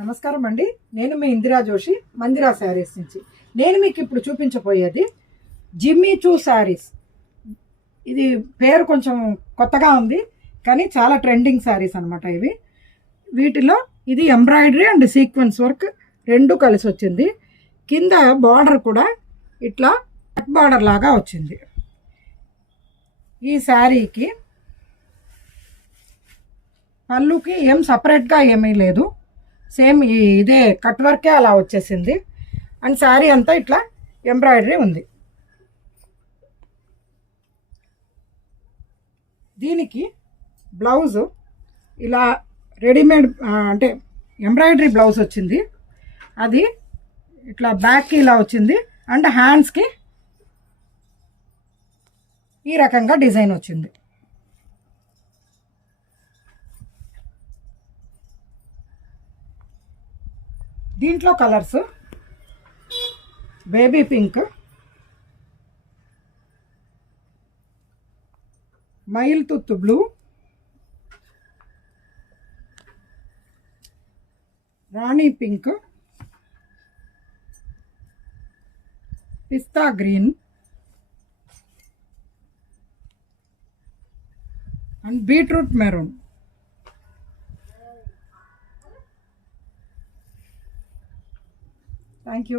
నమస్కారం అండి. నేను మీ ఇందిరా జోషి, మందిరా శారీస్ నుంచి. నేను మీకు ఇప్పుడు చూపించబోయేది జిమ్మీ చూ శారీస్. ఇది పేరు కొంచెం కొత్తగా ఉంది, కానీ చాలా ట్రెండింగ్ శారీస్ అనమాట ఇవి. వీటిలో ఇది ఎంబ్రాయిడరీ అండ్ సీక్వెన్స్ వర్క్ రెండు కలిసి వచ్చింది. కింద బార్డర్ కూడా ఇట్లా కట్ బార్డర్ లాగా వచ్చింది. ఈ శారీకి పళ్ళుకి ఏం సపరేట్గా ఏమీ లేదు, సేమ్ ఇదే కట్ వర్కే అలా వచ్చేసింది. అండ్ శారీ అంతా ఇట్లా ఎంబ్రాయిడరీ ఉంది. దీనికి బ్లౌజు ఇలా రెడీమేడ్ అంటే ఎంబ్రాయిడరీ బ్లౌజ్ వచ్చింది. అది ఇట్లా బ్యాక్కి ఇలా వచ్చింది. అండ్ హ్యాండ్స్కి ఈ రకంగా డిజైన్ వచ్చింది. దీంట్లో కలర్స్ బేబీ పింక్, మైల్ తుత్తు blue, Rani pink, pista green and beetroot maroon. Thank you.